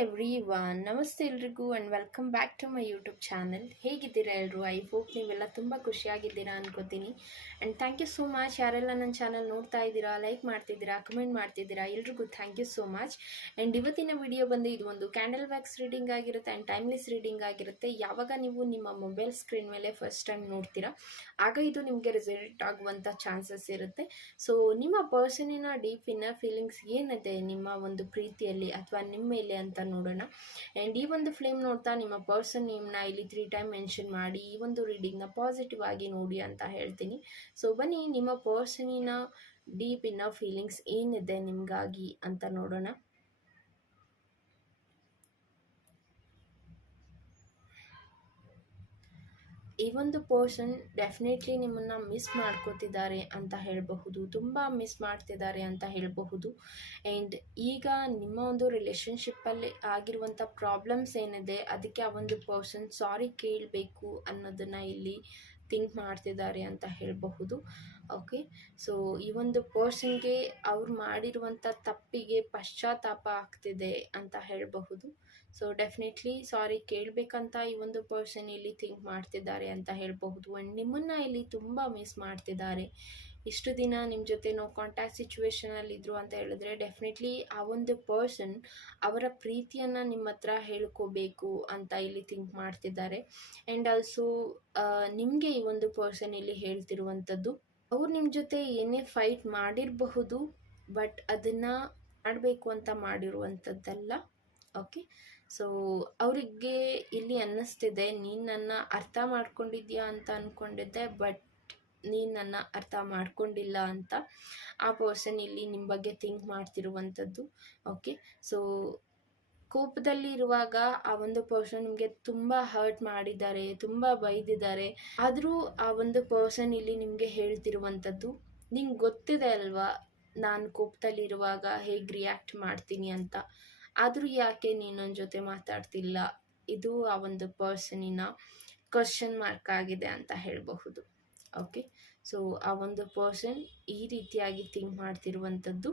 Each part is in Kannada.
ಎವ್ರಿವನ್, ನಮಸ್ತೆ ಎಲ್ರಿಗೂ and welcome back to my YouTube channel. ಹೇಗಿದ್ದೀರಾ ಎಲ್ಲರೂ? ಐ ಹೋಪ್ ನೀವೆಲ್ಲ ತುಂಬ ಖುಷಿಯಾಗಿದ್ದೀರಾ ಅನ್ಕೋತೀನಿ. And thank you so much. ಯಾರೆಲ್ಲ ನನ್ನ ಚಾನಲ್ ನೋಡ್ತಾ ಇದ್ದೀರಾ, ಲೈಕ್ ಮಾಡ್ತಿದ್ದೀರಾ, ಕಮೆಂಟ್ ಮಾಡ್ತಿದ್ದೀರಾ, ಎಲ್ರಿಗೂ thank you so much. And ಇವತ್ತಿನ ವಿಡಿಯೋ ಬಂದು ಇದು ಒಂದು ಕ್ಯಾಂಡಲ್ ವ್ಯಾಕ್ಸ್ ರೀಡಿಂಗ್ ಆಗಿರುತ್ತೆ ಆ್ಯಂಡ್ ಟೈಮ್ಲೆಸ್ ರೀಡಿಂಗ್ ಆಗಿರುತ್ತೆ. ಯಾವಾಗ ನೀವು ನಿಮ್ಮ ಮೊಬೈಲ್ ಸ್ಕ್ರೀನ್ ಮೇಲೆ ಫಸ್ಟ್ ಟೈಮ್ ನೋಡ್ತೀರಾ ಆಗ ಇದು ನಿಮಗೆ ರಿಸಲ್ಟ್ ಆಗುವಂಥ ಚಾನ್ಸಸ್ ಇರುತ್ತೆ. ಸೊ ನಿಮ್ಮ ಪರ್ಸನಿನ ಡೀಪ್ ಇನ್ನರ್ ಫೀಲಿಂಗ್ಸ್ ಏನಿದೆ ನಿಮ್ಮ ಒಂದು ಪ್ರೀತಿಯಲ್ಲಿ ಅಥವಾ ನಿಮ್ಮ ಮೇಲೆ ಅಂತ ನೋಡೋಣ. ಆ್ಯಂಡ್ ಈ ಒಂದು ಫ್ಲೇಮ್ ನೋಡ್ತಾ ನಿಮ್ಮ ಪರ್ಸನ್ ನೇಮ್ನ ಇಲ್ಲಿ 3 ಟೈಮ್ ಮೆನ್ಷನ್ ಮಾಡಿ ಈ ಒಂದು ರೀಡಿಂಗ್ನ ಪಾಸಿಟಿವ್ ಆಗಿ ನೋಡಿ ಅಂತ ಹೇಳ್ತೀನಿ. ಸೊ ಬನ್ನಿ ನಿಮ್ಮ ಪರ್ಸನಿನ ಡೀಪ್ ಇನ್ನರ್ ಫೀಲಿಂಗ್ಸ್ ಏನಿದೆ ನಿಮಗಾಗಿ ಅಂತ ನೋಡೋಣ. ಈ ಒಂದು ಪರ್ಸನ್ ಡೆಫಿನೆಟ್ಲಿ ನಿಮ್ಮನ್ನು ಮಿಸ್ ಮಾಡ್ಕೋತಿದ್ದಾರೆ ಅಂತ ಹೇಳಬಹುದು, ತುಂಬ ಮಿಸ್ ಮಾಡ್ತಿದ್ದಾರೆ ಅಂತ ಹೇಳಬಹುದು. ಆ್ಯಂಡ್ ಈಗ ನಿಮ್ಮ ಒಂದು ರಿಲೇಷನ್ಶಿಪ್ಪಲ್ಲಿ ಆಗಿರುವಂಥ ಪ್ರಾಬ್ಲಮ್ಸ್ ಏನಿದೆ ಅದಕ್ಕೆ ಆ ಒಂದು ಪರ್ಸನ್ ಸಾರಿ ಕೇಳಬೇಕು ಅನ್ನೋದನ್ನು ಇಲ್ಲಿ ಥಿಂಕ್ ಮಾಡ್ತಿದ್ದಾರೆ ಅಂತ ಹೇಳಬಹುದು. ಓಕೆ, ಸೊ ಈ ಒಂದು ಪರ್ಸನ್ಗೆ ಅವ್ರು ಮಾಡಿರುವಂಥ ತಪ್ಪಿಗೆ ಪಶ್ಚಾತ್ತಾಪ ಆಗ್ತಿದೆ ಅಂತ ಹೇಳಬಹುದು. ಸೊ ಡೆಫಿನೆಟ್ಲಿ ಸಾರಿ ಕೇಳಬೇಕಂತ ಈ ಒಂದು ಪರ್ಸನ್ ಇಲ್ಲಿ ಥಿಂಕ್ ಮಾಡ್ತಿದ್ದಾರೆ ಅಂತ ಹೇಳಬಹುದು. ಆ್ಯಂಡ್ ನಿಮ್ಮನ್ನು ಇಲ್ಲಿ ತುಂಬ ಮಿಸ್ ಮಾಡ್ತಿದ್ದಾರೆ. ಇಷ್ಟು ದಿನ ನಿಮ್ಮ ಜೊತೆ ನೋ ಕಾಂಟ್ಯಾಕ್ಟ್ ಸಿಚುವೇಶನಲ್ಲಿ ಇದ್ರು ಅಂತ ಹೇಳಿದ್ರೆ ಡೆಫಿನೆಟ್ಲಿ ಆ ಒಂದು ಪರ್ಸನ್ ಅವರ ಪ್ರೀತಿಯನ್ನು ನಿಮ್ಮ ಹತ್ರ ಹೇಳ್ಕೋಬೇಕು ಅಂತ ಇಲ್ಲಿ ಥಿಂಕ್ ಮಾಡ್ತಿದ್ದಾರೆ. ಆ್ಯಂಡ್ ಆಲ್ಸೋ ನಿಮಗೆ ಈ ಒಂದು ಪರ್ಸನ್ ಇಲ್ಲಿ ಹೇಳ್ತಿರುವಂಥದ್ದು ಅವ್ರು ನಿಮ್ಮ ಜೊತೆ ಏನೇ ಫೈಟ್ ಮಾಡಿರಬಹುದು, ಬಟ್ ಅದನ್ನು ಮಾಡಬೇಕು ಅಂತ ಮಾಡಿರುವಂಥದ್ದಲ್ಲ. ಓಕೆ, ಸೊ ಅವರಿಗೆ ಇಲ್ಲಿ ಅನ್ನಿಸ್ತಿದೆ ನೀನು ನನ್ನ ಅರ್ಥ ಮಾಡ್ಕೊಂಡಿದ್ಯಾ ಅಂತ ಅಂದ್ಕೊಂಡಿದ್ದೆ, ಬಟ್ ನೀನು ನನ್ನ ಅರ್ಥ ಮಾಡ್ಕೊಂಡಿಲ್ಲ ಅಂತ ಆ ಪರ್ಸನ್ ಇಲ್ಲಿ ನಿಮ್ಮ ಬಗ್ಗೆ ಥಿಂಕ್ ಮಾಡ್ತಿರುವಂಥದ್ದು. ಓಕೆ, ಸೊ ಕೋಪದಲ್ಲಿ ಇರುವಾಗ ಆ ಒಂದು ಪರ್ಸನ್ ನಿಮಗೆ ತುಂಬ ಹರ್ಟ್ ಮಾಡಿದ್ದಾರೆ, ತುಂಬ ಬೈದಿದ್ದಾರೆ. ಆದರೂ ಆ ಒಂದು ಪರ್ಸನ್ ಇಲ್ಲಿ ನಿಮಗೆ ಹೇಳ್ತಿರುವಂಥದ್ದು ನಿಂಗೆ ಗೊತ್ತಿದೆ ಅಲ್ವಾ ನಾನು ಕೋಪದಲ್ಲಿರುವಾಗ ಹೇಗೆ ರಿಯಾಕ್ಟ್ ಮಾಡ್ತೀನಿ ಅಂತ, ಆದರೂ ಯಾಕೆ ನೀನು ನನ್ನ ಜೊತೆ ಮಾತಾಡ್ತಿಲ್ಲ? ಇದು ಆ ಒಂದು ಪರ್ಸನಿನ ಕ್ವಶನ್ ಮಾರ್ಕ್ ಆಗಿದೆ ಅಂತ ಹೇಳಬಹುದು. ಓಕೆ, ಸೊ ಆ ಒಂದು ಪರ್ಸನ್ ಈ ರೀತಿಯಾಗಿ ಥಿಂಕ್ ಮಾಡ್ತಿರುವಂಥದ್ದು.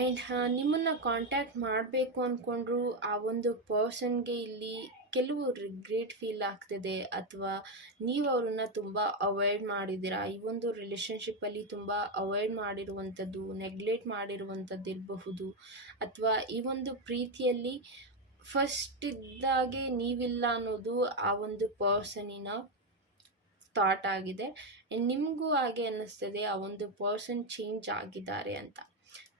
ಆ್ಯಂಡ್ ನಿಮ್ಮನ್ನು ಕಾಂಟ್ಯಾಕ್ಟ್ ಮಾಡಬೇಕು ಅಂದ್ಕೊಂಡ್ರು ಆ ಒಂದು ಪರ್ಸನ್ಗೆ ಇಲ್ಲಿ ಕೆಲವು ರಿಗ್ರೆಟ್ ಫೀಲ್ ಆಗ್ತಿದೆ, ಅಥವಾ ನೀವು ಅವ್ರನ್ನ ತುಂಬ ಅವಾಯ್ಡ್ ಮಾಡಿದ್ದೀರಾ. ಈ ಒಂದು ರಿಲೇಷನ್ಶಿಪ್ಪಲ್ಲಿ ತುಂಬ ಅವಾಯ್ಡ್ ಮಾಡಿರುವಂಥದ್ದು, ನೆಗ್ಲೆಕ್ಟ್ ಮಾಡಿರುವಂಥದ್ದು ಇರಬಹುದು, ಅಥವಾ ಈ ಒಂದು ಪ್ರೀತಿಯಲ್ಲಿ ಫಸ್ಟ್ ಇದ್ದಾಗೆ ನೀವಿಲ್ಲ ಅನ್ನೋದು ಆ ಒಂದು ಪರ್ಸನಿನ ಥಾಟ್ ಆಗಿದೆ. ಆ್ಯಂಡ್ ನಿಮಗೂ ಹಾಗೆ ಅನ್ನಿಸ್ತದೆ ಆ ಒಂದು ಪರ್ಸನ್ ಚೇಂಜ್ ಆಗಿದ್ದಾರೆ ಅಂತ.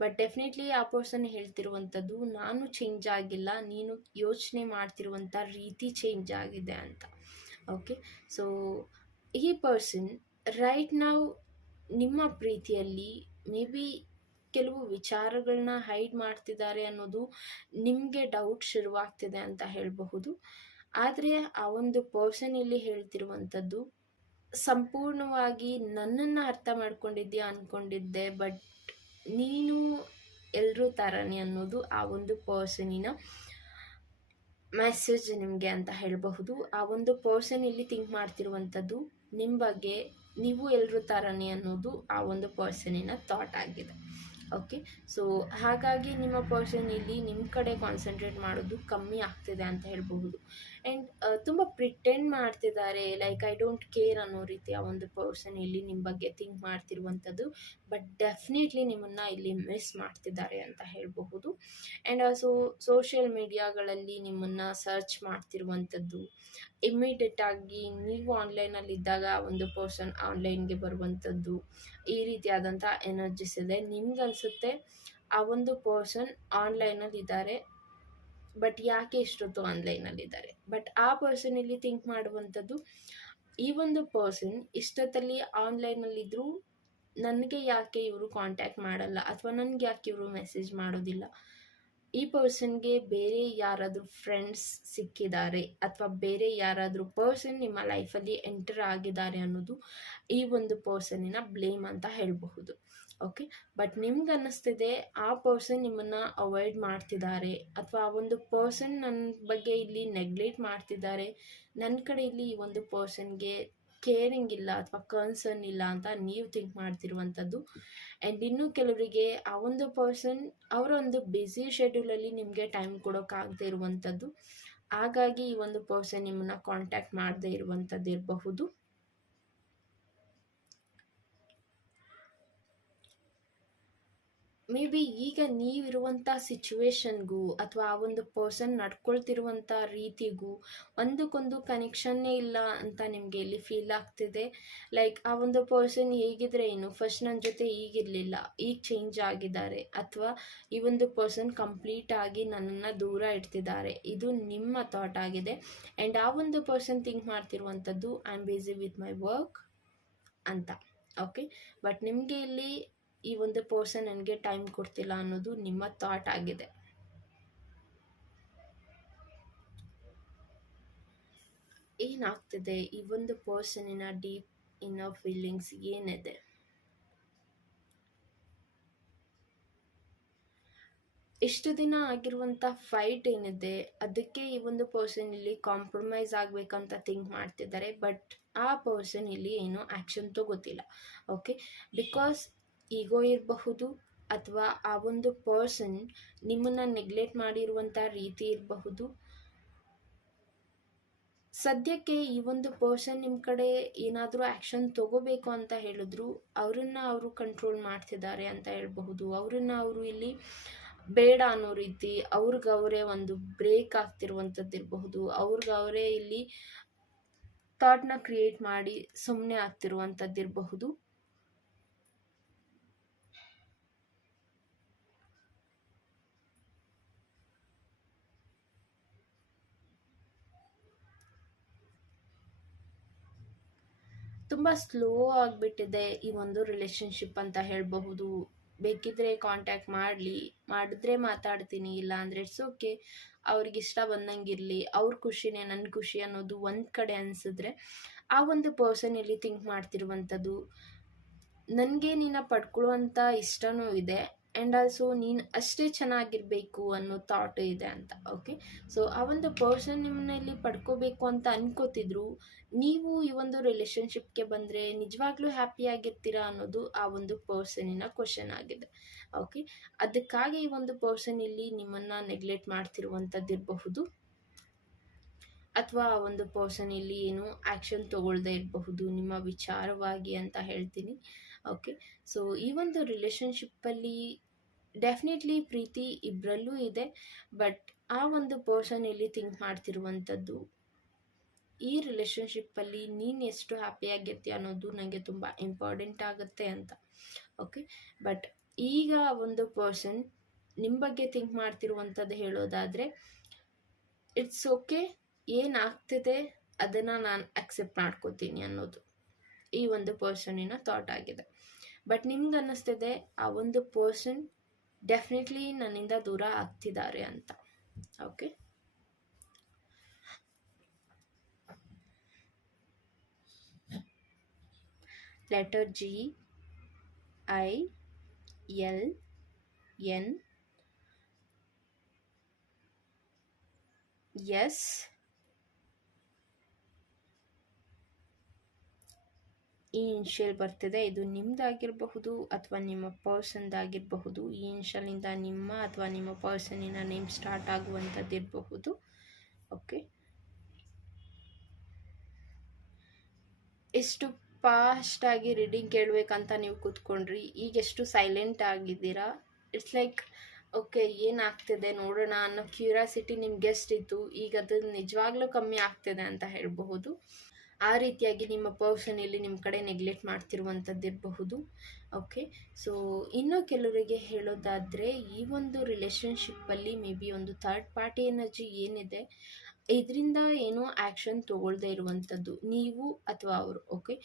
ಬಟ್ ಡೆಫಿನೆಟ್ಲಿ ಆ ಪರ್ಸನ್ ಹೇಳ್ತಿರುವಂಥದ್ದು ನಾನು ಚೇಂಜ್ ಆಗಿಲ್ಲ, ನೀನು ಯೋಚನೆ ಮಾಡ್ತಿರುವಂಥ ರೀತಿ ಚೇಂಜ್ ಆಗಿದೆ ಅಂತ. ಓಕೆ, ಸೊ ಈ ಪರ್ಸನ್ ರೈಟ್ ನಾವು ನಿಮ್ಮ ಪ್ರೀತಿಯಲ್ಲಿ ಮೇ ಬಿ ಕೆಲವು ವಿಚಾರಗಳನ್ನ ಹೈಡ್ ಮಾಡ್ತಿದ್ದಾರೆ ಅನ್ನೋದು ನಿಮಗೆ ಡೌಟ್ ಶುರುವಾಗ್ತಿದೆ ಅಂತ ಹೇಳಬಹುದು. ಆದರೆ ಆ ಒಂದು ಪರ್ಸನ್ ಇಲ್ಲಿ ಹೇಳ್ತಿರುವಂಥದ್ದು ಸಂಪೂರ್ಣವಾಗಿ ನನ್ನನ್ನು ಅರ್ಥ ಮಾಡ್ಕೊಂಡಿದ್ಯಾ ಅಂದ್ಕೊಂಡಿದ್ದೆ, ಬಟ್ ನೀನು ಎಲ್ಲರೂ ಥರನೇ ಅನ್ನೋದು ಆ ಒಂದು ಪರ್ಸನಿನ ಮೆಸೇಜ್ ನಿಮಗೆ ಅಂತ ಹೇಳಬಹುದು. ಆ ಒಂದು ಪರ್ಸನ್ ಇಲ್ಲಿ ಥಿಂಕ್ ಮಾಡ್ತಿರುವಂಥದ್ದು ನಿಮ್ಮ ಬಗ್ಗೆ ನೀವು ಎಲ್ಲರೂ ಥರನೇ ಅನ್ನೋದು ಆ ಒಂದು ಪರ್ಸನಿನ ಥಾಟ್ ಆಗಿದೆ. ಓಕೆ, ಸೊ ಹಾಗಾಗಿ ನಿಮ್ಮ ಪರ್ಸನ್ ಇಲ್ಲಿ ನಿಮ್ಮ ಕಡೆ ಕಾನ್ಸಂಟ್ರೇಟ್ ಮಾಡೋದು ಕಮ್ಮಿ ಆಗ್ತಿದೆ ಅಂತ ಹೇಳಬಹುದು. ಆ್ಯಂಡ್ ತುಂಬ ಪ್ರಿಟೆಂಡ್ ಮಾಡ್ತಿದ್ದಾರೆ, ಲೈಕ್ ಐ ಡೋಂಟ್ ಕೇರ್ ಅನ್ನೋ ರೀತಿ ಆ ಒಂದು ಪರ್ಸನ್ ಇಲ್ಲಿ ನಿಮ್ಮ ಬಗ್ಗೆ ಥಿಂಕ್ ಮಾಡ್ತಿರುವಂಥದ್ದು. ಬಟ್ ಡೆಫಿನೆಟ್ಲಿ ನಿಮ್ಮನ್ನು ಇಲ್ಲಿ ಮಿಸ್ ಮಾಡ್ತಿದ್ದಾರೆ ಅಂತ ಹೇಳಬಹುದು. ಆ್ಯಂಡ್ ಆಲ್ಸೋ ಸೋಷಿಯಲ್ ಮೀಡಿಯಾಗಳಲ್ಲಿ ನಿಮ್ಮನ್ನು ಸರ್ಚ್ ಮಾಡ್ತಿರುವಂಥದ್ದು, ಇಮ್ಮಿಡಿಯೇಟಾಗಿ ನೀವು ಆನ್ಲೈನಲ್ಲಿದ್ದಾಗ ಒಂದು ಪರ್ಸನ್ ಆನ್ಲೈನ್ಗೆ ಬರುವಂಥದ್ದು, ಈ ರೀತಿಯಾದಂಥ ಎನರ್ಜಿಸ್ ಇದೆ. ನಿಮ್ಗನ್ಸುತ್ತೆ ಆ ಒಂದು ಪರ್ಸನ್ ಆನ್ಲೈನಲ್ಲಿದ್ದಾರೆ, ಬಟ್ ಯಾಕೆ ಇಷ್ಟೊತ್ತು ಆನ್ಲೈನಲ್ಲಿದ್ದಾರೆ? ಬಟ್ ಆ ಪರ್ಸನ್ ಇಲ್ಲಿ ಥಿಂಕ್ ಮಾಡುವಂಥದ್ದು ಈ ಒಂದು ಪರ್ಸನ್ ಇಷ್ಟೊತ್ತಲ್ಲಿ ಆನ್ಲೈನಲ್ಲಿದ್ದರೂ ನನಗೆ ಯಾಕೆ ಇವರು ಕಾಂಟ್ಯಾಕ್ಟ್ ಮಾಡಲ್ಲ, ಅಥವಾ ನನಗೆ ಯಾಕೆ ಇವರು ಮೆಸೇಜ್ ಮಾಡೋದಿಲ್ಲ? ಈ ಪರ್ಸನ್ಗೆ ಬೇರೆ ಯಾರಾದರೂ ಫ್ರೆಂಡ್ಸ್ ಸಿಕ್ಕಿದ್ದಾರೆ, ಅಥವಾ ಬೇರೆ ಯಾರಾದರೂ ಪರ್ಸನ್ ನಿಮ್ಮ ಲೈಫಲ್ಲಿ ಎಂಟರ್ ಆಗಿದ್ದಾರೆ ಅನ್ನೋದು ಈ ಒಂದು ಪರ್ಸನಿನ ಬ್ಲೇಮ್ ಅಂತ ಹೇಳಬಹುದು. ಓಕೆ, ಬಟ್ ನಿಮ್ಗೆ ಅನ್ನಿಸ್ತಿದೆ ಆ ಪರ್ಸನ್ ನಿಮ್ಮನ್ನು ಅವಾಯ್ಡ್ ಮಾಡ್ತಿದ್ದಾರೆ, ಅಥವಾ ಆ ಒಂದು ಪರ್ಸನ್ ನನ್ನ ಬಗ್ಗೆ ಇಲ್ಲಿ ನೆಗ್ಲೆಕ್ಟ್ ಮಾಡ್ತಿದ್ದಾರೆ. ನನ್ನ ಕಡೆ ಇಲ್ಲಿ ಈ ಒಂದು ಪರ್ಸನ್ಗೆ ಕೇರಿಂಗ್ ಇಲ್ಲ ಅಥವಾ ಕನ್ಸರ್ನ್ ಇಲ್ಲ ಅಂತ ನೀವು ಥಿಂಕ್ ಮಾಡ್ತಿರುವಂಥದ್ದು. ಆ್ಯಂಡ್ ಇನ್ನೂ ಕೆಲವರಿಗೆ ಆ ಒಂದು ಪರ್ಸನ್ ಅವರ ಒಂದು ಬ್ಯುಸಿ ಶೆಡ್ಯೂಲಲ್ಲಿ ನಿಮಗೆ ಟೈಮ್ ಕೊಡೋಕ್ಕಾಗದೇ ಇರುವಂಥದ್ದು. ಹಾಗಾಗಿ ಈ ಒಂದು ಪರ್ಸನ್ ನಿಮ್ಮನ್ನು ಕಾಂಟ್ಯಾಕ್ಟ್ ಮಾಡದೇ ಇರುವಂಥದ್ದು ಇರಬಹುದು. ಮೇ ಬಿ ಈಗ ನೀವಿರುವಂಥ ಸಿಚುವೇಶನ್ಗೂ ಅಥವಾ ಆ ಒಂದು ಪರ್ಸನ್ ನಡ್ಕೊಳ್ತಿರುವಂಥ ರೀತಿಗೂ ಒಂದಕ್ಕೊಂದು ಕನೆಕ್ಷನ್ನೇ ಇಲ್ಲ ಅಂತ ನಿಮಗೆ ಇಲ್ಲಿ ಫೀಲ್ ಆಗ್ತಿದೆ. ಲೈಕ್ ಆ ಒಂದು ಪರ್ಸನ್ ಹೇಗಿದ್ರೆ ಏನು, ಫಸ್ಟ್ ನನ್ನ ಜೊತೆ ಈಗಿರಲಿಲ್ಲ, ಈಗ ಚೇಂಜ್ ಆಗಿದ್ದಾರೆ, ಅಥವಾ ಈ ಒಂದು ಪರ್ಸನ್ ಕಂಪ್ಲೀಟ್ ಆಗಿ ನನ್ನನ್ನು ದೂರ ಇಡ್ತಿದ್ದಾರೆ. ಇದು ನಿಮ್ಮ ಥಾಟ್ ಆಗಿದೆ. ಆ್ಯಂಡ್ ಆ ಒಂದು ಪರ್ಸನ್ ಥಿಂಕ್ ಮಾಡ್ತಿರುವಂಥದ್ದು I am busy with my work ಅಂತ. ಓಕೆ, ಬಟ್ ನಿಮಗೆ ಇಲ್ಲಿ ಈ ಒಂದು ಪರ್ಸನ್ ನನಗೆ ಟೈಮ್ ಕೊಡ್ತಿಲ್ಲ ಅನ್ನೋದು ನಿಮ್ಮ ಥಾಟ್ ಆಗಿದೆ. ಏನಾಗ್ತಿದೆ, ಈ ಒಂದು ಪರ್ಸನಿನ ಡೀಪ್ ಇನ್ನರ್ ಫೀಲಿಂಗ್ಸ್ ಏನಿದೆ? ಇಷ್ಟು ದಿನ ಆಗಿರುವಂಥ ಫೈಟ್ ಏನಿದೆ ಅದಕ್ಕೆ ಈ ಒಂದು ಪರ್ಸನ್ ಇಲ್ಲಿ ಕಾಂಪ್ರಮೈಸ್ ಆಗಬೇಕಂತ ಥಿಂಕ್ ಮಾಡ್ತಿದ್ದಾರೆ. ಬಟ್ ಆ ಪರ್ಸನ್ ಇಲ್ಲಿ ಏನೋ ಆ್ಯಕ್ಷನ್ ತಗೋತಿಲ್ಲ. ಓಕೆ, ಬಿಕಾಸ್ ಈಗೋ ಇರಬಹುದು, ಅಥವಾ ಆ ಒಂದು ಪರ್ಸನ್ ನಿಮ್ಮನ್ನು ನೆಗ್ಲೆಕ್ಟ್ ಮಾಡಿರುವಂಥ ರೀತಿ ಇರಬಹುದು. ಸದ್ಯಕ್ಕೆ ಈ ಒಂದು ಪರ್ಸನ್ ನಿಮ್ಮ ಕಡೆ ಏನಾದರೂ ಆ್ಯಕ್ಷನ್ ತಗೋಬೇಕು ಅಂತ ಹೇಳಿದ್ರು ಅವರನ್ನು ಅವರು ಕಂಟ್ರೋಲ್ ಮಾಡ್ತಿದ್ದಾರೆ ಅಂತ ಹೇಳಬಹುದು. ಅವರನ್ನು ಅವರು ಇಲ್ಲಿ ಬೇಡ ಅನ್ನೋ ರೀತಿ ಅವ್ರಿಗವರೇ ಒಂದು ಬ್ರೇಕ್ ಆಗ್ತಿರುವಂಥದ್ದು ಇರಬಹುದು. ಅವ್ರಿಗವರೇ ಇಲ್ಲಿ ಥಾಟ್ನ ಕ್ರಿಯೇಟ್ ಮಾಡಿ ಸುಮ್ಮನೆ ಆಗ್ತಿರುವಂಥದ್ದು ಇರಬಹುದು. ತುಂಬ ಸ್ಲೋ ಆಗಿಬಿಟ್ಟಿದೆ ಈ ಒಂದು ರಿಲೇಶನ್ಶಿಪ್ ಅಂತ ಹೇಳಬಹುದು. ಬೇಕಿದ್ರೆ ಕಾಂಟ್ಯಾಕ್ಟ್ ಮಾಡಿದ್ರೆ ಮಾತಾಡ್ತೀನಿ, ಇಲ್ಲ ಅಂದರೆ ಇಟ್ಸ್ ಓಕೆ, ಅವ್ರಿಗೆ ಇಷ್ಟ ಬಂದಂಗಿರಲಿ, ಅವ್ರ ಖುಷಿನೇ ನನ್ನ ಖುಷಿ ಅನ್ನೋದು ಒಂದು ಕಡೆ ಅನಿಸಿದ್ರೆ, ಆ ಒಂದು ಪರ್ಸನ್ ಇಲ್ಲಿ ಥಿಂಕ್ ಮಾಡ್ತಿರುವಂಥದ್ದು ನನಗೆ ನಿನ್ನ ಪಡ್ಕೊಳ್ಳುವಂಥ ಇಷ್ಟನೂ ಇದೆ, ಆ್ಯಂಡ್ ಆಲ್ಸೋ ನೀನು ಅಷ್ಟೇ ಚೆನ್ನಾಗಿರಬೇಕು ಅನ್ನೋ ಥಾಟ್ ಇದೆ ಅಂತ. ಓಕೆ, ಸೊ ಆ ಒಂದು ಪರ್ಸನ್ ನಿಮ್ಮನ್ನ ಇಲ್ಲಿ ಪಡ್ಕೋಬೇಕು ಅಂತ ಅನ್ಕೋತಿದ್ರು, ನೀವು ಈ ಒಂದು ರಿಲೇಶನ್ಶಿಪ್ಗೆ ಬಂದರೆ ನಿಜವಾಗ್ಲೂ ಹ್ಯಾಪಿಯಾಗಿರ್ತೀರಾ ಅನ್ನೋದು ಆ ಒಂದು ಪರ್ಸನಿನ ಕ್ವಶನ್ ಆಗಿದೆ. ಓಕೆ, ಅದಕ್ಕಾಗಿ ಈ ಒಂದು ಪರ್ಸನ್ ಇಲ್ಲಿ ನಿಮ್ಮನ್ನು ನೆಗ್ಲೆಕ್ಟ್ ಮಾಡ್ತಿರುವಂಥದ್ದು ಇರಬಹುದು, ಅಥವಾ ಆ ಒಂದು ಪರ್ಸನ್ ಇಲ್ಲಿ ಏನು ಆ್ಯಕ್ಷನ್ ತಗೊಳ್ಳದೇ ಇರಬಹುದು ನಿಮ್ಮ ವಿಚಾರವಾಗಿ ಅಂತ ಹೇಳ್ತೀನಿ. ಓಕೆ, ಸೊ ಈ ಒಂದು ರಿಲೇಶನ್ಶಿಪ್ಪಲ್ಲಿ ಡೆಫಿನೆಟ್ಲಿ ಪ್ರೀತಿ ಇಬ್ಬರಲ್ಲೂ ಇದೆ. ಬಟ್ ಆ ಒಂದು ಪರ್ಸನ್ ಇಲ್ಲಿ ಥಿಂಕ್ ಮಾಡ್ತಿರುವಂಥದ್ದು ಈ ರಿಲೇಶನ್ಶಿಪ್ಪಲ್ಲಿ ನೀನು ಎಷ್ಟು ಹ್ಯಾಪಿಯಾಗಿರ್ತೀಯ ಅನ್ನೋದು ನನಗೆ ತುಂಬ ಇಂಪಾರ್ಟೆಂಟ್ ಆಗುತ್ತೆ ಅಂತ. ಓಕೆ, ಬಟ್ ಈಗ ಒಂದು ಪರ್ಸನ್ ನಿಮ್ಮ ಬಗ್ಗೆ ಥಿಂಕ್ ಮಾಡ್ತಿರುವಂಥದ್ದು ಹೇಳೋದಾದರೆ, ಇಟ್ಸ್ ಓಕೆ, ಏನಾಗ್ತಿದೆ ಅದನ್ನು ನಾನು ಅಕ್ಸೆಪ್ಟ್ ಮಾಡ್ಕೋತೀನಿ ಅನ್ನೋದು ಈ ಒಂದು ಪರ್ಸನಿನ ಥಾಟ್ ಆಗಿದೆ. ಬಟ್ ನಿಮ್ಗೆ ಅನ್ನಿಸ್ತಿದೆ ಆ ಒಂದು ಪರ್ಸನ್ ಡೆಫಿನೆಟ್ಲಿ ನನ್ನಿಂದ ದೂರ ಆಗ್ತಿದ್ದಾರೆ ಅಂತ. ಓಕೆ, ಲೆಟರ್ GILN ಎಸ್ ಈ ಇನ್ಷಿಯಲ್ ಬರ್ತಿದೆ. ಇದು ನಿಮ್ದಾಗಿರಬಹುದು ಅಥವಾ ನಿಮ್ಮ ಪರ್ಸನ್ದಾಗಿರಬಹುದು. ಈ ಇನ್ಷಿಯಲಿಂದ ನಿಮ್ಮ ಅಥವಾ ನಿಮ್ಮ ಪರ್ಸನಿನ ನೇಮ್ ಸ್ಟಾರ್ಟ್ ಆಗುವಂಥದ್ದು ಇರಬಹುದು. ಓಕೆ, ಎಷ್ಟು ಫಾಸ್ಟಾಗಿ ರೀಡಿಂಗ್ ಕೇಳಬೇಕಂತ ನೀವು ಕೂತ್ಕೊಂಡ್ರಿ, ಈಗ ಎಷ್ಟು ಸೈಲೆಂಟ್ ಆಗಿದ್ದೀರಾ. ಇಟ್ಸ್ ಲೈಕ್ ಓಕೆ, ಏನಾಗ್ತಿದೆ ನೋಡೋಣ ಅನ್ನೋ ಕ್ಯೂರಿಯಾಸಿಟಿ ನಿಮ್ಗೆ ಎಷ್ಟಿತ್ತು, ಈಗ ಅದು ನಿಜವಾಗ್ಲೂ ಕಮ್ಮಿ ಆಗ್ತಿದೆ ಅಂತ ಹೇಳಬಹುದು. ಆ ರೀತಿಯಾಗಿ ನಿಮ್ಮ ಪರ್ಸನ್ ಇಲ್ಲಿ ನಿಮ್ಮ ಕಡೆ ನೆಗ್ಲೆಕ್ಟ್ ಮಾಡ್ತಿರುವಂಥದ್ದು ಇರಬಹುದು. ಓಕೆ, ಸೊ ಇನ್ನೂ ಕೆಲವರಿಗೆ ಹೇಳೋದಾದರೆ ಈ ಒಂದು ರಿಲೇಶನ್ಶಿಪ್ಪಲ್ಲಿ ಮೇ ಬಿ ಒಂದು ಥರ್ಡ್ ಪಾರ್ಟಿ ಎನರ್ಜಿ ಏನಿದೆ ಇದರಿಂದ ಏನೋ ಆ್ಯಕ್ಷನ್ ತೊಗೊಳ್ದೇ ಇರುವಂಥದ್ದು ನೀವು ಅಥವಾ ಅವರು. ಓಕೆ,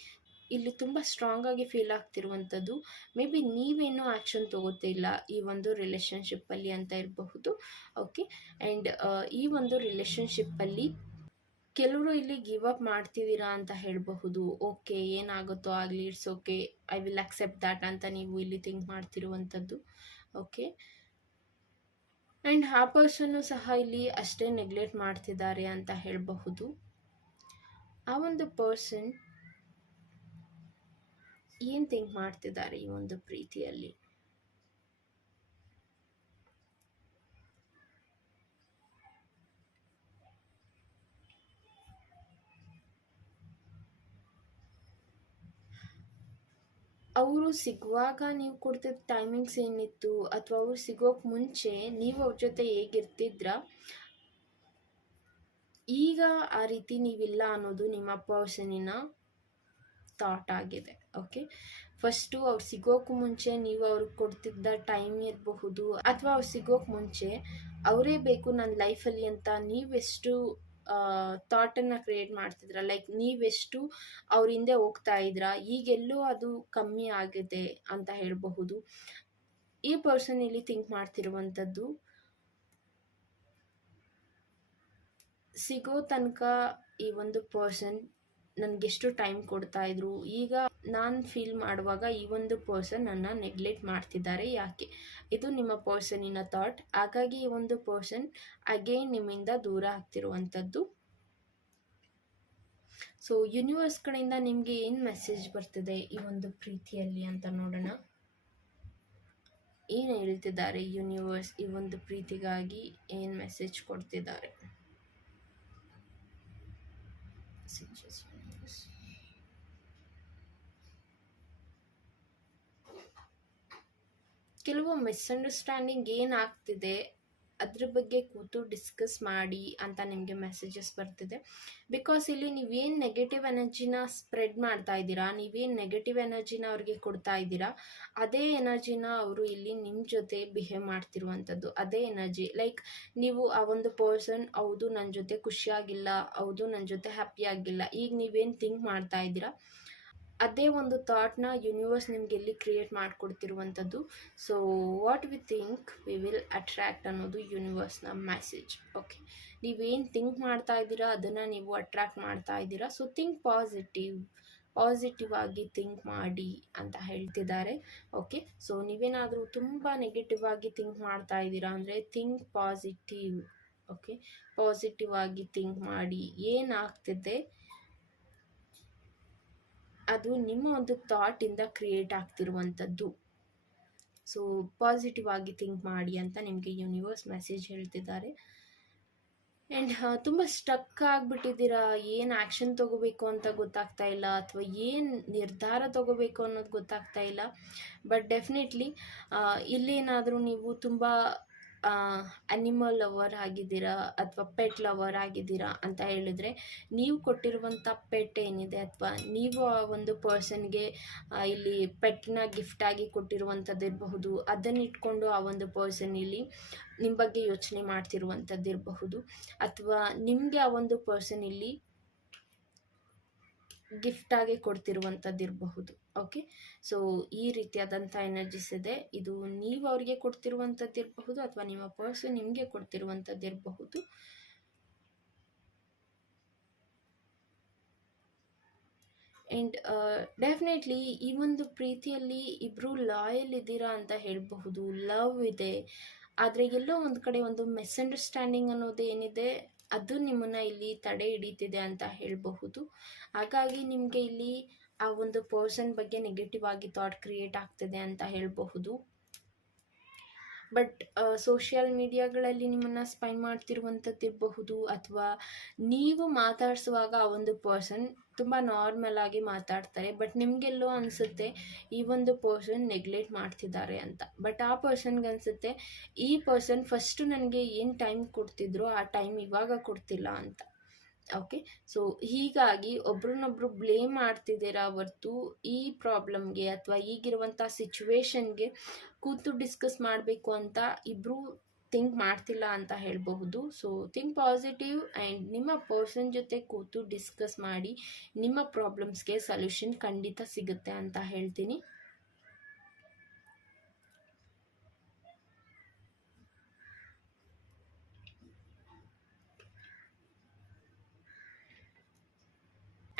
ಇಲ್ಲಿ ತುಂಬ ಸ್ಟ್ರಾಂಗ್ ಆಗಿ ಫೀಲ್ ಆಗ್ತಿರುವಂಥದ್ದು ಮೇ ಬಿ ನೀವೇನೋ ಆ್ಯಕ್ಷನ್ ತೊಗೋತಿಲ್ಲ ಈ ಒಂದು ರಿಲೇಶನ್ಶಿಪ್ಪಲ್ಲಿ ಅಂತ ಇರಬಹುದು. ಓಕೆ, ಆ್ಯಂಡ್ ಈ ಒಂದು ರಿಲೇಶನ್ಶಿಪ್ಪಲ್ಲಿ ಕೆಲವರು ಇಲ್ಲಿ ಗಿವ್ ಅಪ್ ಮಾಡ್ತಿದ್ದೀರಾ ಅಂತ ಹೇಳಬಹುದು. ಓಕೆ, ಏನಾಗುತ್ತೋ ಆಗಲಿ, it's okay, I will accept that ಅಂತ ನೀವು ಇಲ್ಲಿ ಥಿಂಕ್ ಮಾಡ್ತಿರುವಂಥದ್ದು. ಓಕೆ, ಆ್ಯಂಡ್ ಆ ಪರ್ಸನ್ನು ಸಹ ಇಲ್ಲಿ ಅಷ್ಟೇ ನೆಗ್ಲೆಕ್ಟ್ ಮಾಡ್ತಿದ್ದಾರೆ ಅಂತ ಹೇಳಬಹುದು. ಆ ಒಂದು ಪರ್ಸನ್ ಏನು ಥಿಂಕ್ ಮಾಡ್ತಿದ್ದಾರೆ ಈ ಒಂದು ಪ್ರೀತಿಯಲ್ಲಿ? ಅವರು ಸಿಗುವಾಗ ನೀವು ಕೊಡ್ತಿದ್ದ ಟೈಮಿಂಗ್ಸ್ ಏನಿತ್ತು, ಅಥವಾ ಅವ್ರು ಸಿಗೋಕೆ ಮುಂಚೆ ನೀವು ಅವ್ರ ಜೊತೆ ಹೇಗಿರ್ತಿದ್ರ, ಈಗ ಆ ರೀತಿ ನೀವಿಲ್ಲ ಅನ್ನೋದು ನಿಮ್ಮ ಪರ್ಸನಿನ ಥಾಟ್ ಆಗಿದೆ. ಓಕೆ, ಫಸ್ಟು ಅವ್ರು ಸಿಗೋಕ್ಕೂ ಮುಂಚೆ ನೀವು ಅವ್ರಿಗೆ ಕೊಡ್ತಿದ್ದ ಟೈಮ್ ಇರಬಹುದು, ಅಥವಾ ಅವ್ರು ಸಿಗೋಕ್ಕೆ ಮುಂಚೆ ಅವರೇ ಬೇಕು ನನ್ನ ಲೈಫಲ್ಲಿ ಅಂತ ನೀವೆಷ್ಟು ಥಾಟನ್ನು ಕ್ರಿಯೇಟ್ ಮಾಡ್ತಿದ್ರ, ಲೈಕ್ ನೀವೆಷ್ಟು ಅವ್ರ ಹಿಂದೆ ಹೋಗ್ತಾ ಇದ್ರ, ಈಗೆಲ್ಲೋ ಅದು ಕಮ್ಮಿ ಆಗಿದೆ ಅಂತ ಹೇಳಬಹುದು. ಈ ಪರ್ಸನ್ ಇಲ್ಲಿ ಥಿಂಕ್ ಮಾಡ್ತಿರುವಂಥದ್ದು, ಸಿಗೋ ತನಕ ಈ ಒಂದು ಪರ್ಸನ್ ನನಗೆಷ್ಟು ಟೈಮ್ ಕೊಡ್ತಾ ಇದ್ರು, ಈಗ ನಾನು ಫೀಲ್ ಮಾಡುವಾಗ ಈ ಒಂದು ಪರ್ಸನ್ ನನ್ನ ನೆಗ್ಲೆಕ್ಟ್ ಮಾಡ್ತಿದ್ದಾರೆ ಯಾಕೆ? ಇದು ನಿಮ್ಮ ಪರ್ಸನಿನ ಥಾಟ್. ಹಾಗಾಗಿ ಈ ಒಂದು ಪರ್ಸನ್ ಅಗೈನ್ ನಿಮ್ಮಿಂದ ದೂರ ಆಗ್ತಿರುವಂಥದ್ದು. ಸೊ ಯೂನಿವರ್ಸ್ ಕಡೆಯಿಂದ ನಿಮಗೆ ಏನು ಮೆಸೇಜ್ ಬರ್ತಿದೆ ಈ ಒಂದು ಪ್ರೀತಿಯಲ್ಲಿ ಅಂತ ನೋಡೋಣ. ಏನು ಹೇಳ್ತಿದ್ದಾರೆ ಯೂನಿವರ್ಸ್ ಈ ಒಂದು ಪ್ರೀತಿಗಾಗಿ, ಏನು ಮೆಸೇಜ್ ಕೊಡ್ತಿದ್ದಾರೆ? ಕೆಲವು ಮಿಸ್ಅಂಡರ್ಸ್ಟ್ಯಾಂಡಿಂಗ್ ಏನಾಗ್ತಿದೆ ಅದ್ರ ಬಗ್ಗೆ ಕೂತು ಡಿಸ್ಕಸ್ ಮಾಡಿ ಅಂತ ನಿಮಗೆ ಮೆಸೇಜಸ್ ಬರ್ತಿದೆ. ಬಿಕಾಸ್ ಇಲ್ಲಿ ನೀವೇನು ನೆಗೆಟಿವ್ ಎನರ್ಜಿನ ಸ್ಪ್ರೆಡ್ ಮಾಡ್ತಾ ಇದ್ದೀರಾ, ನೀವೇನು ನೆಗೆಟಿವ್ ಎನರ್ಜಿನ ಅವ್ರಿಗೆ ಕೊಡ್ತಾ ಇದ್ದೀರಾ, ಅದೇ ಎನರ್ಜಿನ ಅವರು ಇಲ್ಲಿ ನಿಮ್ಮ ಜೊತೆ ಬಿಹೇವ್ ಮಾಡ್ತಿರುವಂಥದ್ದು. ಅದೇ ಎನರ್ಜಿ, ಲೈಕ್ ನೀವು ಆ ಒಂದು ಪರ್ಸನ್ ಹೌದು ನನ್ನ ಜೊತೆ ಖುಷಿಯಾಗಿಲ್ಲ, ಹೌದು ನನ್ನ ಜೊತೆ ಹ್ಯಾಪಿಯಾಗಿಲ್ಲ, ಈಗ ನೀವೇನು ಥಿಂಕ್ ಮಾಡ್ತಾ ಇದ್ದೀರಾ ಅದೇ ಒಂದು ಥಾಟ್ನ ಯೂನಿವರ್ಸ್ ನಿಮ್ಗೆ ಎಲ್ಲಿ ಕ್ರಿಯೇಟ್ ಮಾಡಿಕೊಡ್ತಿರುವಂಥದ್ದು. So what we think we will attract ಅನ್ನೋದು ಯೂನಿವರ್ಸ್ನ ಮೆಸೇಜ್. ಓಕೆ, ನೀವೇನು ಥಿಂಕ್ ಮಾಡ್ತಾ ಇದ್ದೀರಾ ಅದನ್ನು ನೀವು ಅಟ್ರ್ಯಾಕ್ಟ್ ಮಾಡ್ತಾ ಇದ್ದೀರಾ. ಸೊ ಥಿಂಕ್ ಪಾಸಿಟಿವ್ ಆಗಿ ಥಿಂಕ್ ಮಾಡಿ ಅಂತ ಹೇಳ್ತಿದ್ದಾರೆ. ಓಕೆ, ಸೊ ನೀವೇನಾದರೂ ತುಂಬ ನೆಗೆಟಿವ್ ಆಗಿ ಥಿಂಕ್ ಮಾಡ್ತಾ ಇದ್ದೀರಾ ಅಂದರೆ ಥಿಂಕ್ ಪಾಸಿಟಿವ್. ಓಕೆ, ಪಾಸಿಟಿವ್ ಆಗಿ ಥಿಂಕ್ ಮಾಡಿ. ಏನಾಗ್ತಿದೆ ಅದು ನಿಮ್ಮ ಒಂದು ಥಾಟಿಂದ ಕ್ರಿಯೇಟ್ ಆಗ್ತಿರುವಂಥದ್ದು. ಸೊ ಪಾಸಿಟಿವ್ ಆಗಿ ಥಿಂಕ್ ಮಾಡಿ ಅಂತ ನಿಮಗೆ ಯೂನಿವರ್ಸ್ ಮೆಸೇಜ್ ಹೇಳ್ತಿದ್ದಾರೆ. ಆ್ಯಂಡ್ ತುಂಬ ಸ್ಟಕ್ ಆಗಿಬಿಟ್ಟಿದ್ದೀರಾ, ಏನು ಆ್ಯಕ್ಷನ್ ತೊಗೋಬೇಕು ಅಂತ ಗೊತ್ತಾಗ್ತಾ ಇಲ್ಲ, ಅಥವಾ ಏನು ನಿರ್ಧಾರ ತೊಗೋಬೇಕು ಅನ್ನೋದು ಗೊತ್ತಾಗ್ತಾ ಇಲ್ಲ. ಬಟ್ ಡೆಫಿನೆಟ್ಲಿ ಇಲ್ಲೇನಾದರೂ ನೀವು ತುಂಬ ಅನಿಮಲ್ ಲವರ್ ಆಗಿದ್ದೀರಾ ಅಥವಾ ಪೆಟ್ ಲವರ್ ಆಗಿದ್ದೀರಾ ಅಂತ ಹೇಳಿದ್ರೆ, ನೀವು ಕೊಟ್ಟಿರುವಂಥ ಪೆಟ್ ಏನಿದೆ ಅಥವಾ ನೀವು ಆ ಒಂದು ಪರ್ಸನ್ಗೆ ಇಲ್ಲಿ ಪೆಟ್ನ ಗಿಫ್ಟಾಗಿ ಕೊಟ್ಟಿರುವಂಥದ್ದು ಇರಬಹುದು, ಅದನ್ನು ಇಟ್ಕೊಂಡು ಆ ಒಂದು ಪರ್ಸನ್ ಇಲ್ಲಿ ನಿಮ್ಮ ಬಗ್ಗೆ ಯೋಚನೆ ಮಾಡ್ತಿರುವಂಥದ್ದು ಇರಬಹುದು, ಅಥವಾ ನಿಮಗೆ ಆ ಒಂದು ಪರ್ಸನ್ ಇಲ್ಲಿ ಗಿಫ್ಟಾಗಿ ಕೊಡ್ತಿರುವಂಥದ್ದು ಇರಬಹುದು. ಓಕೆ, ಸೊ ಈ ರೀತಿಯಾದಂಥ ಎನರ್ಜಿಸ್ ಇದೆ. ಇದು ನೀವು ಅವರಿಗೆ ಕೊಡ್ತಿರುವಂಥದ್ದು ಇರಬಹುದು, ಅಥವಾ ನಿಮ್ಮ ಪರ್ಸನ್ ನಿಮಗೆ ಕೊಡ್ತಿರುವಂಥದ್ದು ಇರಬಹುದು. ಆ್ಯಂಡ್ ಡೆಫಿನೆಟ್ಲಿ ಈ ಒಂದು ಪ್ರೀತಿಯಲ್ಲಿ ಇಬ್ಬರು ಲಾಯಲ್ ಇದ್ದೀರಾ ಅಂತ ಹೇಳಬಹುದು, ಲವ್ ಇದೆ. ಆದರೆ ಎಲ್ಲೋ ಒಂದು ಕಡೆ ಒಂದು ಮಿಸ್ಅಂಡರ್ಸ್ಟ್ಯಾಂಡಿಂಗ್ ಅನ್ನೋದು ಏನಿದೆ ಅದು ನಿಮ್ಮನ್ನು ಇಲ್ಲಿ ತಡೆ ಹಿಡಿತಿದೆ ಅಂತ ಹೇಳಬಹುದು. ಹಾಗಾಗಿ ನಿಮಗೆ ಇಲ್ಲಿ ಆ ಒಂದು ಪರ್ಸನ್ ಬಗ್ಗೆ ನೆಗೆಟಿವ್ ಆಗಿ ಥಾಟ್ ಕ್ರಿಯೇಟ್ ಆಗ್ತಿದೆ ಅಂತ ಹೇಳಬಹುದು. ಬಟ್ ಸೋಷಿಯಲ್ ಮೀಡಿಯಾಗಳಲ್ಲಿ ನಿಮ್ಮನ್ನು ಸ್ಪೈ ಮಾಡ್ತಿರುವಂಥದ್ದು ಇರಬಹುದು, ಅಥವಾ ನೀವು ಮಾತಾಡಿಸುವಾಗ ಆ ಒಂದು ಪರ್ಸನ್ ತುಂಬ ನಾರ್ಮಲ್ ಆಗಿ ಮಾತಾಡ್ತಾರೆ, ಬಟ್ ನಿಮಗೆಲ್ಲೋ ಅನಿಸುತ್ತೆ ಈ ಒಂದು ಪರ್ಸನ್ ನೆಗ್ಲೆಕ್ಟ್ ಮಾಡ್ತಿದ್ದಾರೆ ಅಂತ. ಬಟ್ ಆ ಪರ್ಸನ್ಗೆ ಅನಿಸುತ್ತೆ ಈ ಪರ್ಸನ್ ಫಸ್ಟು ನನಗೆ ಏನು ಟೈಮ್ ಕೊಡ್ತಿದ್ರು ಆ ಟೈಮ್ ಇವಾಗ ಕೊಡ್ತಿಲ್ಲ ಅಂತ. ಓಕೆ, ಸೊ ಹೀಗಾಗಿ ಒಬ್ರನ್ನೊಬ್ರು ಬ್ಲೇಮ್ ಮಾಡ್ತಿದ್ದೀರಾ ಹೊರ್ತು ಈ ಪ್ರಾಬ್ಲಮ್ಗೆ ಅಥವಾ ಈಗಿರುವಂಥ ಸಿಚುವೇಶನ್ಗೆ ಕೂತು ಡಿಸ್ಕಸ್ ಮಾಡಬೇಕು ಅಂತ ಇಬ್ಬರು ಥಿಂಕ್ ಮಾಡ್ತಿಲ್ಲ ಅಂತ ಹೇಳಬಹುದು. ಸೊ ಥಿಂಕ್ ಪಾಸಿಟಿವ್ ಆ್ಯಂಡ್ ನಿಮ್ಮ ಪರ್ಸನ್ ಜೊತೆ ಕೂತು ಡಿಸ್ಕಸ್ ಮಾಡಿ ನಿಮ್ಮ ಪ್ರಾಬ್ಲಮ್ಸ್ಗೆ ಸೊಲ್ಯೂಷನ್ ಖಂಡಿತ ಸಿಗುತ್ತೆ ಅಂತ ಹೇಳ್ತೀನಿ.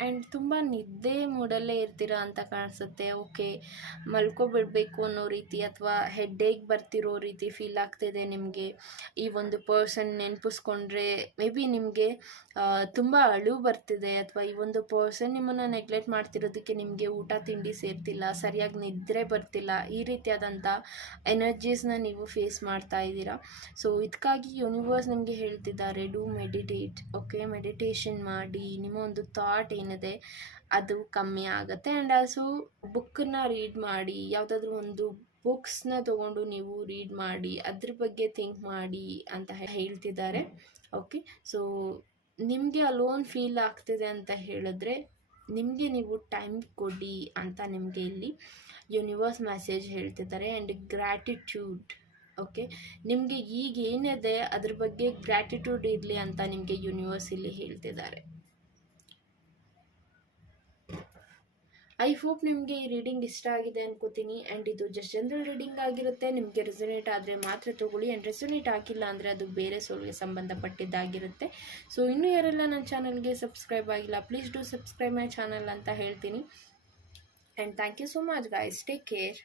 ಆ್ಯಂಡ್ ತುಂಬ ನಿದ್ದೆ ಮೂಡಲ್ಲೇ ಇರ್ತೀರಾ ಅಂತ ಕಾಣಿಸುತ್ತೆ. ಓಕೆ, ಮಲ್ಕೊಬಿಡಬೇಕು ಅನ್ನೋ ರೀತಿ ಅಥವಾ ಹೆಡ್ಡೇಕ್ ಬರ್ತಿರೋ ರೀತಿ ಫೀಲ್ ಆಗ್ತಿದೆ ನಿಮಗೆ. ಈ ಒಂದು ಪರ್ಸನ್ ನೆನಪಿಸ್ಕೊಂಡ್ರೆ ಮೇ ಬಿ ನಿಮಗೆ ತುಂಬ ಅಳು ಬರ್ತಿದೆ, ಅಥವಾ ಈ ಒಂದು ಪರ್ಸನ್ ನಿಮ್ಮನ್ನು ನೆಗ್ಲೆಕ್ಟ್ ಮಾಡ್ತಿರೋದಕ್ಕೆ ನಿಮಗೆ ಊಟ ತಿಂಡಿ ಸೇರ್ತಿಲ್ಲ, ಸರಿಯಾಗಿ ನಿದ್ರೆ ಬರ್ತಿಲ್ಲ, ಈ ರೀತಿಯಾದಂಥ ಎನರ್ಜೀಸ್ನ ನೀವು ಫೇಸ್ ಮಾಡ್ತಾ ಇದ್ದೀರಾ. ಸೊ ಇದಕ್ಕಾಗಿ ಯೂನಿವರ್ಸ್ ನಿಮಗೆ ಹೇಳ್ತಿದ್ದಾರೆ, ಡೂ ಮೆಡಿಟೇಟ್. ಓಕೆ, ಮೆಡಿಟೇಷನ್ ಮಾಡಿ, ನಿಮ್ಮ ಒಂದು ಥಾಟ್ ಏನಿದೆ ಅದು ಕಮ್ಮಿ ಆಗುತ್ತೆ. ಆ್ಯಂಡ್ ಆಲ್ಸೋ ಬುಕ್ಕನ್ನ ರೀಡ್ ಮಾಡಿ, ಯಾವುದಾದ್ರೂ ಒಂದು ಬುಕ್ಸ್ನ ತೊಗೊಂಡು ನೀವು ರೀಡ್ ಮಾಡಿ, ಅದ್ರ ಬಗ್ಗೆ ಥಿಂಕ್ ಮಾಡಿ ಅಂತ ಹೇಳ್ತಿದ್ದಾರೆ. ಓಕೆ, ಸೊ ನಿಮಗೆ ಅಲೋನ್ ಫೀಲ್ ಆಗ್ತಿದೆ ಅಂತ ಹೇಳಿದ್ರೆ ನಿಮಗೆ ನೀವು ಟೈಮ್ ಕೊಡಿ ಅಂತ ನಿಮಗೆ ಇಲ್ಲಿ ಯೂನಿವರ್ಸ್ ಮೆಸೇಜ್ ಹೇಳ್ತಿದ್ದಾರೆ. ಆ್ಯಂಡ್ ಗ್ರ್ಯಾಟಿಟ್ಯೂಡ್, ಓಕೆ, ನಿಮಗೆ ಈಗ ಏನಿದೆ ಅದ್ರ ಬಗ್ಗೆ ಗ್ರ್ಯಾಟಿಟ್ಯೂಡ್ ಇರಲಿ ಅಂತ ನಿಮಗೆ ಯೂನಿವರ್ಸ್ ಇಲ್ಲಿ ಹೇಳ್ತಿದ್ದಾರೆ. ಐ ಹೋಪ್ ನಿಮಗೆ ಈ ರೀಡಿಂಗ್ ಇಷ್ಟ ಆಗಿದೆ ಅನ್ಕೋತೀನಿ. ಆ್ಯಂಡ್ ಇದು ಜಸ್ಟ್ ಜನರಲ್ ರೀಡಿಂಗ್ ಆಗಿರುತ್ತೆ. ನಿಮಗೆ ರೆಸೊನೇಟ್ ಆದರೆ ಮಾತ್ರ ತೊಗೊಳ್ಳಿ, ಆ್ಯಂಡ್ ರೆಸೊನೇಟ್ ಆಗಿಲ್ಲ ಅಂದರೆ ಅದು ಬೇರೆ ಸೋಲ್ಗೆ ಸಂಬಂಧಪಟ್ಟಿದ್ದಾಗಿರುತ್ತೆ. ಸೊ ಇನ್ನೂ ಯಾರೆಲ್ಲ ನನ್ನ ಚಾನಲ್ಗೆ ಸಬ್ಸ್ಕ್ರೈಬ್ ಆಗಿಲ್ಲ, please do subscribe my channel ಅಂತ ಹೇಳ್ತೀನಿ. And thank you so much guys, take care.